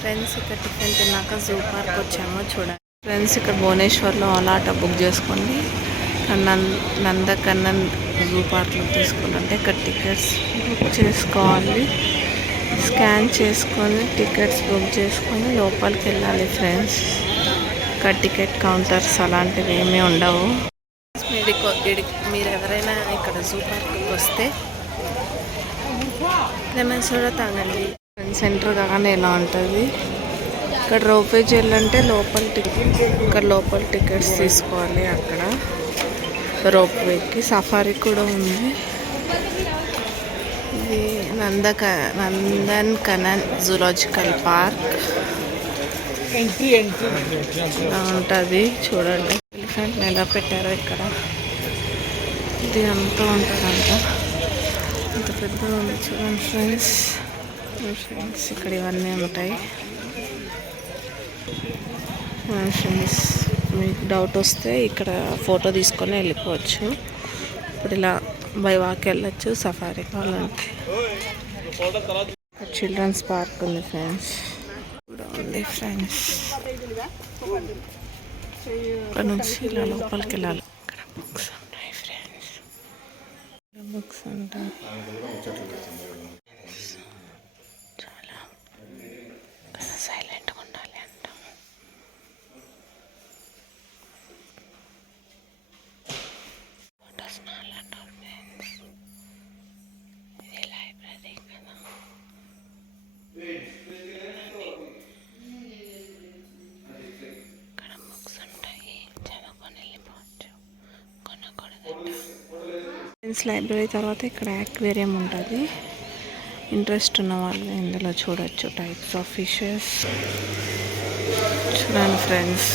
Friends ఇక్కడ tiffin తిన్నాక zoo park వచ్చాము చూడండి. ఫ్రెండ్స్ ఇక్కడ భువనేశ్వర్లో అలా ఆటో బుక్ చేసుకోండి. నందకన్నన్ జూ పార్క్లో తీసుకోవాలంటే ఇక్కడ టికెట్స్ బుక్ చేసుకోవాలి. స్కాన్ చేసుకొని టికెట్స్ బుక్ చేసుకొని లోపలికి వెళ్ళాలి ఫ్రెండ్స్. ఇక్కడ టికెట్ కౌంటర్స్ అలాంటివి ఏమీ ఉండవు. మీరు ఎవరైనా ఇక్కడ జూ పార్క్కి వస్తే లెమన్ సోడా తాగండి. సెంటర్ కాగానే ఎలా ఉంటుంది. ఇక్కడ రోపేజ్ వెళ్ళంటే ఇక్కడ లోపల టికెట్స్ తీసుకోవాలి. అక్కడ రోప్వేకి సఫారీ కూడా ఉంది. ఇది నందన్ కనన్ జూలాజికల్ పార్క్ ఉంటుంది చూడండి. ఎలిఫెంట్ ఎలా పెట్టారో ఇక్కడ. ఇది అంతా ఉంటుందంట, అంత పెద్దగా ఉంది చూడండి ఫ్రెండ్స్. ఇక్కడ ఇవన్నీ ఉంటాయి ఫ్రెండ్స్. మీకు డౌట్ వస్తే ఇక్కడ ఫోటో తీసుకొని వెళ్ళిపోవచ్చు. ఇప్పుడు ఇలా బై వాక్ వెళ్ళొచ్చు సఫారీ కావాలంటే. చిల్డ్రన్స్ పార్క్ ఉంది ఫ్రెండ్స్ కూడా ఉంది ఫ్రెండ్స్. ఇక్కడ నుంచి ఇలా లోపలికి వెళ్ళాలి. ఇక్కడ బుక్స్ ఉంటాయి ఫ్రెండ్స్, బుక్స్ ఉంటాయి. చాలా సైలెంట్గా ఉండాలి అంట. ఫోటోస్ నాలంటారు ఫ్రెండ్స్. ఇది లైబ్రరీ కదా. ఇక్కడ బుక్స్ ఉంటాయి, చదువుకొని వెళ్ళిపోవచ్చు. కొనకూడదంట. ఫ్రెండ్స్ లైబ్రరీ తర్వాత ఇక్కడ యాక్వేరియం ఉంటుంది. ఇంట్రెస్ట్ ఉన్న వాళ్ళు ఇందులో చూడొచ్చు టైప్స్ ఆఫ్ ఫిషెస్. చూడండి ఫ్రెండ్స్,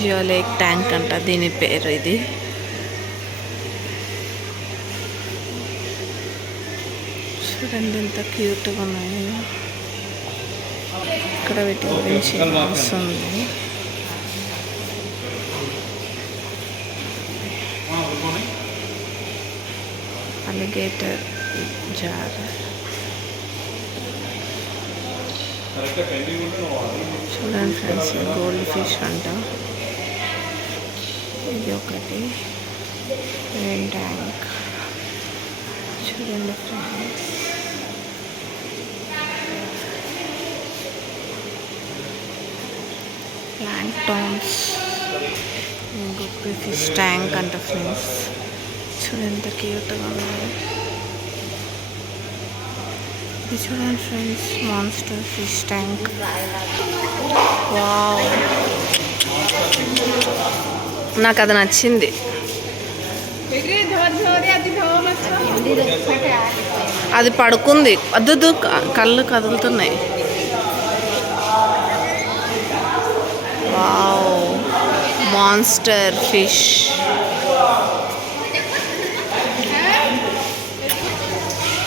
జియో లేక్ ట్యాంక్ అంట దీని పేరు. ఇది చూడండి ఎంత క్యూట్గా ఉన్నాయి. ఇక్కడ వీటి గురించి వస్తుంది. అలిగేటర్ జార్ చూడండి ఫ్రెండ్స్, గోల్డ్ ఫిష్ అంట. ఇది ఒకటి రెయిన్ ట్యాంక్ చూడండి ఫ్రెండ్స్. ప్లాంక్టన్స్, గుప్పి ఫిష్ ట్యాంక్ అంట ఫ్రెండ్స్. చూడండి ఎంత క్యూట్గా ఉన్నాయి. ఇది చూడండి friends, monster fish tank. Wow, నాకు అది నచ్చింది. అది పడుకుంది, అద్దు కళ్ళు కదులుతున్నాయి. Wow, monster fish.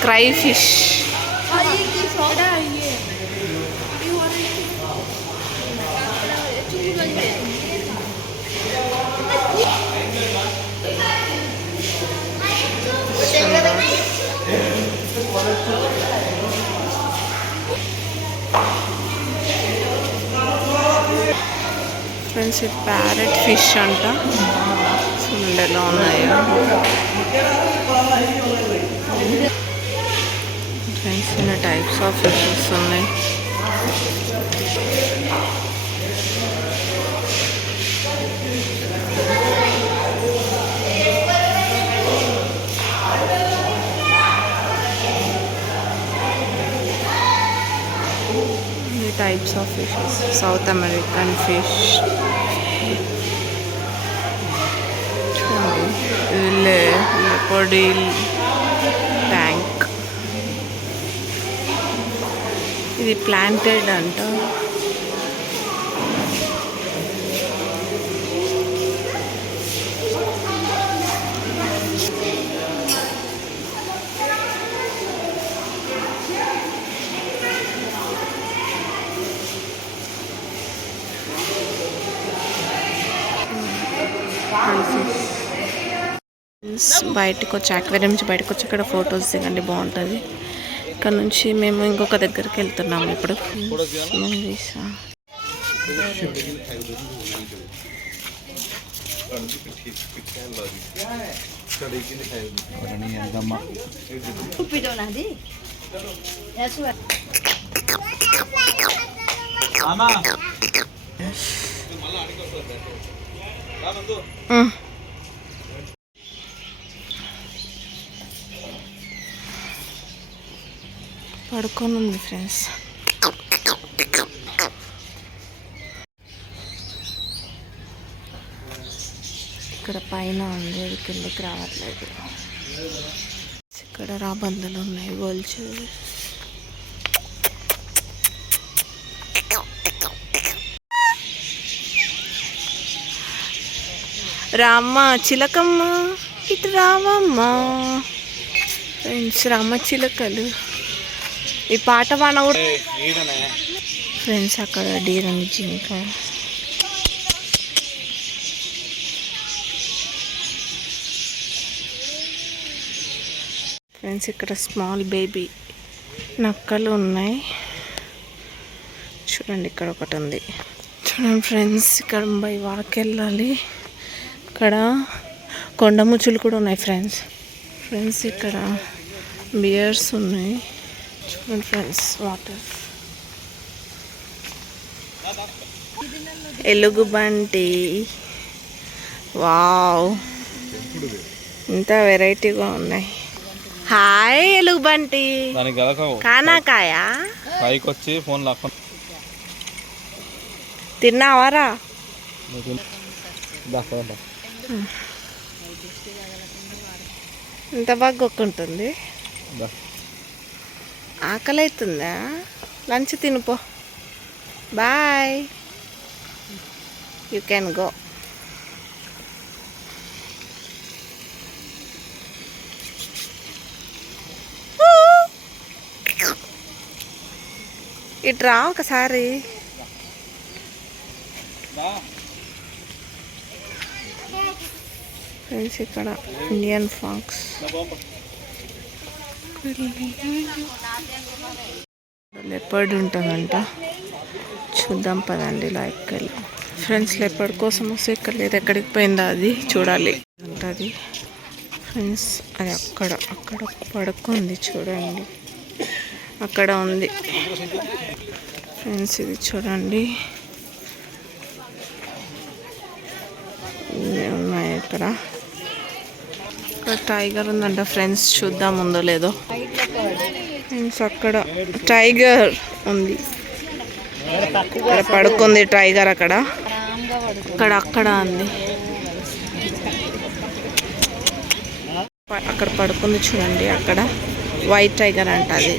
Cry fish. Friends ఇది ప్యారెట్ ఫిష్ అంట. చూడండి ఎలా ఉన్నాయో ఫ్రెండ్స్. ఇన్ని టైప్స్ ఆఫ్ ఫిషెస్ ఉన్నాయి. Types of fishes. South American fish చూడండి. లెపర్డిల్ ట్యాంక్. ఇది ప్లాంటెడ్ అంట. బయటకు వచ్చి అక్వేరియం నుంచి బయటకు వచ్చి ఇక్కడ ఫొటోస్ దిగండి, బాగుంటుంది. ఇక్కడ నుంచి మేము ఇంకొక దగ్గరికి వెళ్తున్నాము ఇప్పుడు. పడుకొని ఉంది ఫ్రెండ్స్. ఇక్కడ పైన ఉంది, అది కిందకి రావట్లేదు. ఇక్కడ రాబందులు ఉన్నాయి, గోల్చు. రామ్మ చిలకమ్మ ఇటు రావమ్మ. ఫ్రెండ్స్ రామ్మ చిలకలు. ఈ పాట పాన కూడా ఫ్రెండ్స్. అక్కడ డీరంగి జింక. ఫ్రెండ్స్ ఇక్కడ స్మాల్ బేబీ నక్కలు ఉన్నాయి చూడండి. ఇక్కడ ఒకటి ఉంది చూడండి ఫ్రెండ్స్. ఇక్కడ బై వాక్ వెళ్ళాలి. ఇక్కడ కొండ ముచ్చులు కూడా ఉన్నాయి ఫ్రెండ్స్. ఫ్రెండ్స్ ఇక్కడ బియర్స్ ఉన్నాయి చూడండి ఫ్రెండ్స్. వాటర్. ఎలుగుబంటి. వావ్, ఇంత వెరైటీగా ఉన్నాయి. హాయ్ ఎలుగుబంటి. కానాకాయ పైకొచ్చి ఫోన్ లాక్కొని తిన్నావారా? ఇంత బాగా కొక్కుంటుంది. ఆకలి అవుతుందా? లంచ్ తినిపో. Boy, you can go. ఇటు రా ఒకసారి. ఫ్రెండ్స్ ఇక్కడ ఇండియన్ ఫాక్స్. లెపర్డ్ ఉంటుందంట, చూద్దాం పదండి. లైక్ ఫ్రెండ్స్ లెపర్డ్ కోసం వస్తే ఇక్కడ లేదు, ఎక్కడికి పోయిందా అది చూడాలి ఉంటుంది ఫ్రెండ్స్. అది అక్కడ పడుకుంది చూడండి, అక్కడ ఉంది ఫ్రెండ్స్. ఇది చూడండి ఉన్నాయి ఇక్కడ. ఇక్కడ టైగర్ ఉందంట ఫ్రెండ్స్, చూద్దాం ఉందో లేదో ఫ్రెండ్స్. అక్కడ టైగర్ ఉంది, అక్కడ పడుకుంది టైగర్. అక్కడ ఉంది, అక్కడ పడుకుంది చూడండి. అక్కడ వైట్ టైగర్ అంట అది.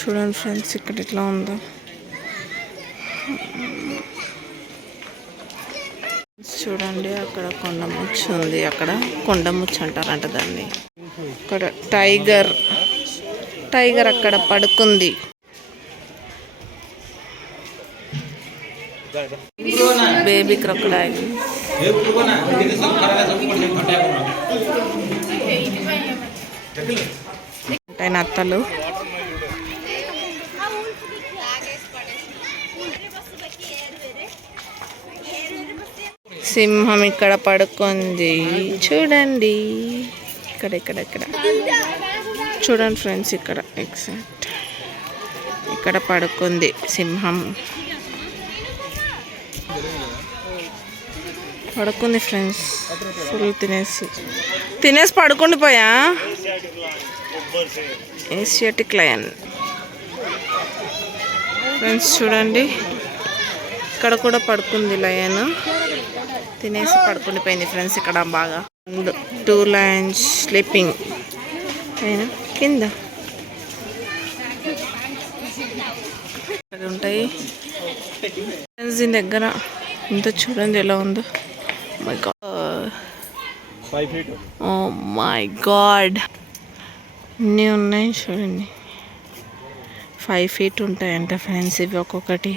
చూడండి ఫ్రెండ్స్ ఇక్కడ ఎట్లా ఉందో. చూడండి అక్కడ కొండముచ్చు ఉంది, అక్కడ కొండముచ్చు అంటారంట దాన్ని. అక్కడ టైగర్ అక్కడ పడుకుంది. Baby crocodile. ఉంటాయి నత్తలు. సింహం ఇక్కడ పడుకుంది చూడండి. ఇక్కడ చూడండి ఫ్రెండ్స్. ఇక్కడ ఎగ్జాక్ట్ ఇక్కడ పడుకుంది సింహం. పడుకుంది ఫ్రెండ్స్. ఫుల్ తినేసి పడుకుండిపోయా. Asiatic lion friends. చూడండి ఇక్కడ కూడా పడుకుంది లయన్, తినేసి పడుకుండిపోయింది ఫ్రెండ్స్. ఇక్కడ బాగా 2 లయన్స్ స్లీపింగ్ అయినా కింద ఉంటాయి ఫ్రెండ్స్. దీని దగ్గర ఇంత చూడండి ఎలా ఉందో. ఓ మై గాడ్, అన్నీ ఉన్నాయి చూడండి. 5 feet ఉంటాయంట ఫ్రెండ్స్ ఇవి ఒక్కొక్కటి.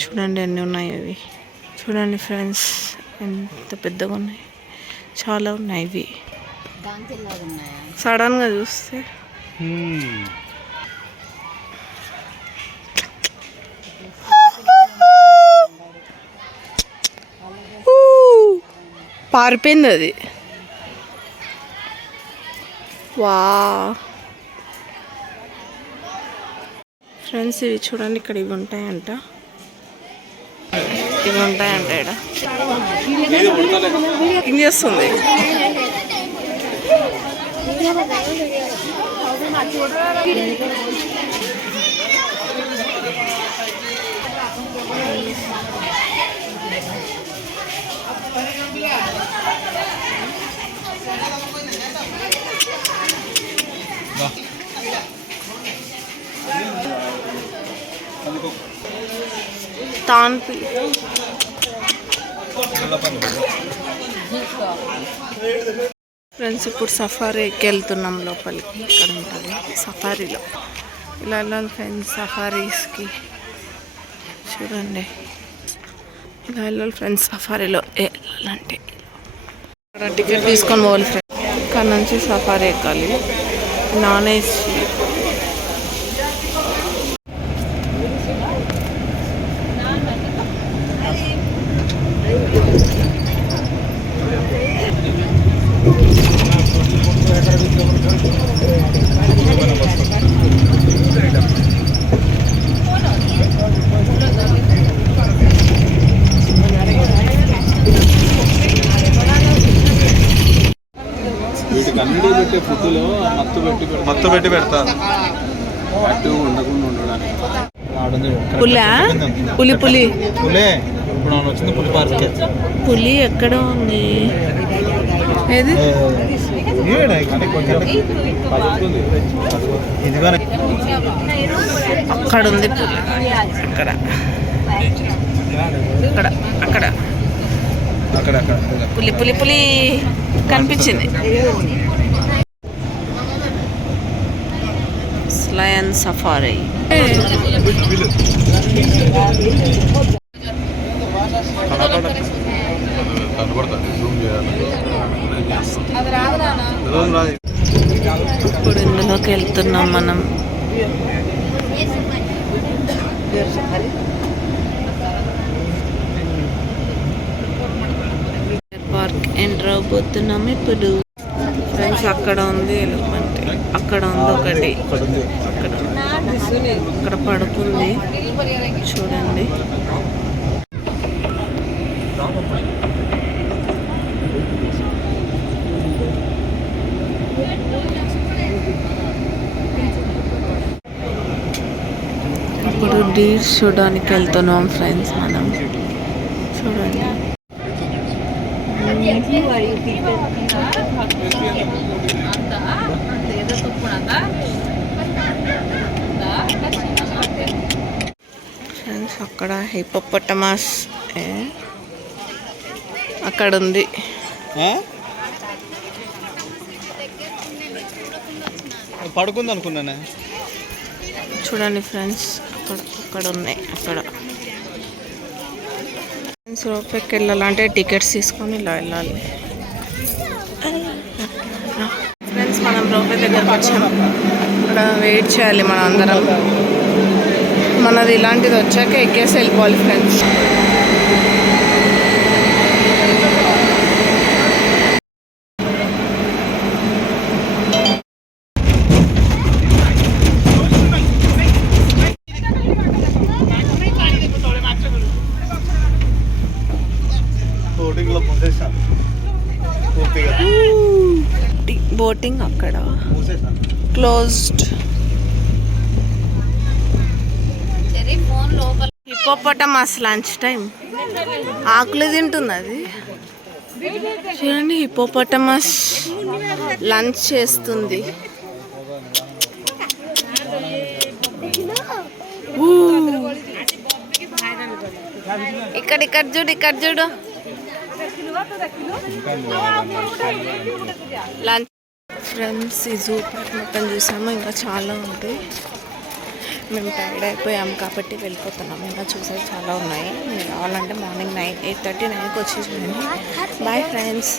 చూడండి అన్నీ ఉన్నాయి అవి చూడండి ఫ్రెండ్స్ ఎంత పెద్దగా ఉన్నాయి, చాలా ఉన్నాయి ఇవి. సడన్గా చూస్తే పారిపోయింది అది. వా ఫ్రెండ్స్ ఇవి చూడండి, ఇక్కడ ఇవి ఉంటాయంట, ఇవి ఉంటాయంట. ఇక్కడ ఏం చేస్తుంది? తాన్పి ఫ్రెండ్స్ ఇప్పుడు సఫారీకి వెళ్తున్నాం లోపలికి. ఇక్కడ ఉంటుంది సఫారీలో, ఇలా వెళ్ళాలి ఫ్రెండ్స్ సఫారీస్కి. చూడండి ఇలా వెళ్ళాలి ఫ్రెండ్స్ సఫారీలో వెళ్ళాలంటే. ఇక్కడ టికెట్ తీసుకొని పోవాలి ఫ్రెండ్స్. ఇక్కడ నుంచి సఫారీ ఎక్కాలి, నాన్ ఏసీ. మత్తు పెట్టి పెడతా అటు ఉండకుండా ఉండడానికి. పులా పులి పులి పులే ఇప్పుడు వచ్చింది. పులి పార్క్. పులి ఎక్కడ ఉంది? ఏది? అక్కడ ఉంది పులి. అక్కడ అక్కడ అక్కడ అక్కడ అక్కడ పులి పులి పులి కనిపించింది. Lion safari. ఇప్పుడు ఇందులోకి వెళ్తున్నాం మనం. పార్క్ ఎంటర్ అవబోతున్నాం ఇప్పుడు ఫ్రెండ్స్. అక్కడ ఉంది ఎలిఫెంట్, అక్కడ ఉంది ఒకటి, అక్కడ పడుకుంది చూడండి. ఇప్పుడు డీర్స్ చూడడానికి వెళ్తున్నాం ఫ్రెండ్స్ మనం. చూడండి ఫ్రెండ్స్, అక్కడ హిపోపొటమస్ అక్కడ ఉంది. పడుకుంది అనుకున్నానే. చూడండి ఫ్రెండ్స్, అక్కడ అక్కడ ఉన్నాయి. అక్కడ ఫ్రెండ్స్ లోపలికి వెళ్ళాలంటే టికెట్స్ తీసుకొని ఇలా వెళ్ళాలి. ఫ్రెండ్స్ మనం రోపే దగ్గరకు వచ్చాము. ఇక్కడ వెయిట్ చేయాలి మనం అందరం. మనది ఇలాంటిది వచ్చాక ఎక్కేసి వెళ్ళిపోవాలి ఫ్రెండ్స్. బోటింగ్ అక్కడ క్లోజ్డ్. హిపోపొటమస్ లంచ్ టైం ఆకులు తింటుంది అది. చూడండి హిపోపొటమస్ లంచ్ చేస్తుంది. ఇక్కడ ఇక్కడ చూడు, ఇక్కడ చూడు. లంచ్ ఫ్రెండ్స్ ఈ జూ పార్క్ మొత్తం చూసాము, ఇంకా చాలా ఉంటాయి. మేము టైర్డ్ అయిపోయాం కాబట్టి వెళ్ళిపోతున్నాం. ఇంకా చూసేది చాలా ఉన్నాయి. మీరు కావాలంటే మార్నింగ్ 8:30, 9కి వచ్చి చూడండి. Bye friends.